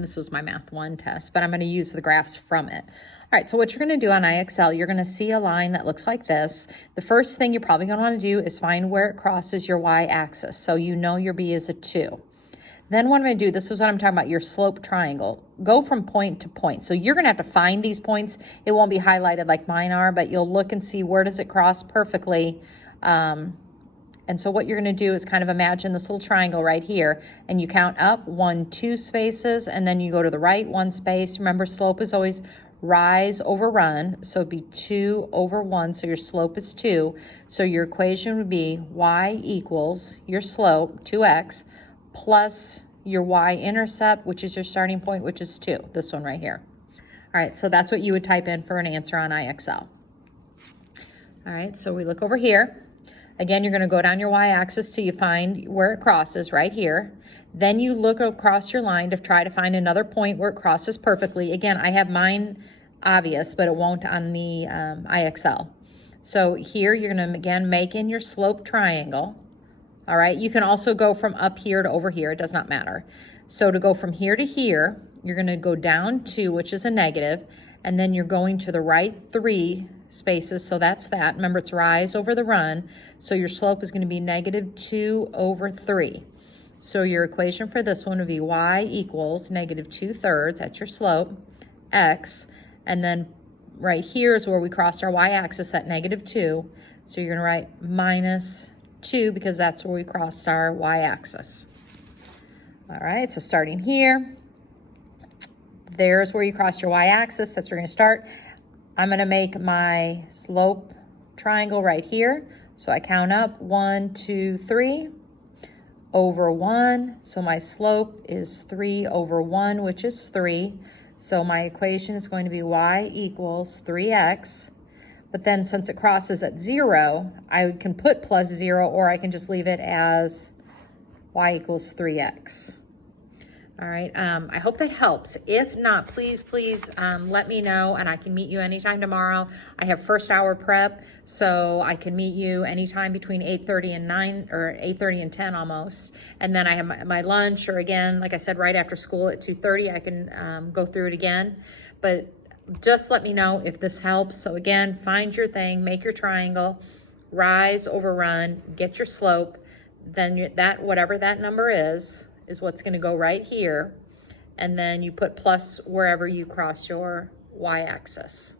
This was my Math 1 test, but I'm going to use the graphs from it. All right, so what you're going to do on IXL, you're going to see a line that looks like this. The first thing you're probably going to want to do is find where it crosses your y-axis. So you know your b is a 2. Then what I'm going to do, this is what I'm talking about, your slope triangle. Go from point to point. So you're going to have to find these points. It won't be highlighted like mine are, but you'll look and see where does it cross perfectly. And so what you're going to do is kind of imagine this little triangle right here, and you count up 1, 2 spaces, and then you go to the right 1 space. Remember, slope is always rise over run, so it'd be 2 over 1, so your slope is 2. So your equation would be y equals your slope, 2x, plus your y-intercept, which is your starting point, which is 2, this one right here. All right, so that's what you would type in for an answer on IXL. All right, so we look over here. Again, you're going to go down your y-axis till you find where it crosses right here. Then you look across your line to try to find another point where it crosses perfectly. Again, I have mine obvious, but it won't on the IXL. So here you're going to, again, make in your slope triangle. All right, you can also go from up here to over here. It does not matter. So to go from here to here, you're going to go down 2, which is a negative, and then you're going to the right 3 spaces, so that's that. Remember, it's rise over the run, so your slope is going to be negative 2 over 3. So your equation for this one would be y equals negative 2/3, that's your slope, x, and then right here is where we crossed our y-axis at negative 2, so you're going to write minus 2 because that's where we crossed our y-axis. All right, so starting here, there's where you cross your y-axis, that's where you're going to start. I'm going to make my slope triangle right here. So I count up 1, 2, 3 over 1. So my slope is 3 over 1, which is 3. So my equation is going to be y equals 3x. But then since it crosses at 0, I can put plus 0, or I can just leave it as y equals 3x. All right, I hope that helps. If not, please let me know, and I can meet you anytime tomorrow. I have first hour prep, so I can meet you anytime between 8:30 and 9, or 8:30 and 10 almost. And then I have my lunch, or again, like I said, right after school at 2:30, I can go through it again. But just let me know if this helps. So again, find your thing, make your triangle, rise over run, get your slope, then that, whatever that number is what's going to go right here, and then you put plus wherever you cross your y-axis.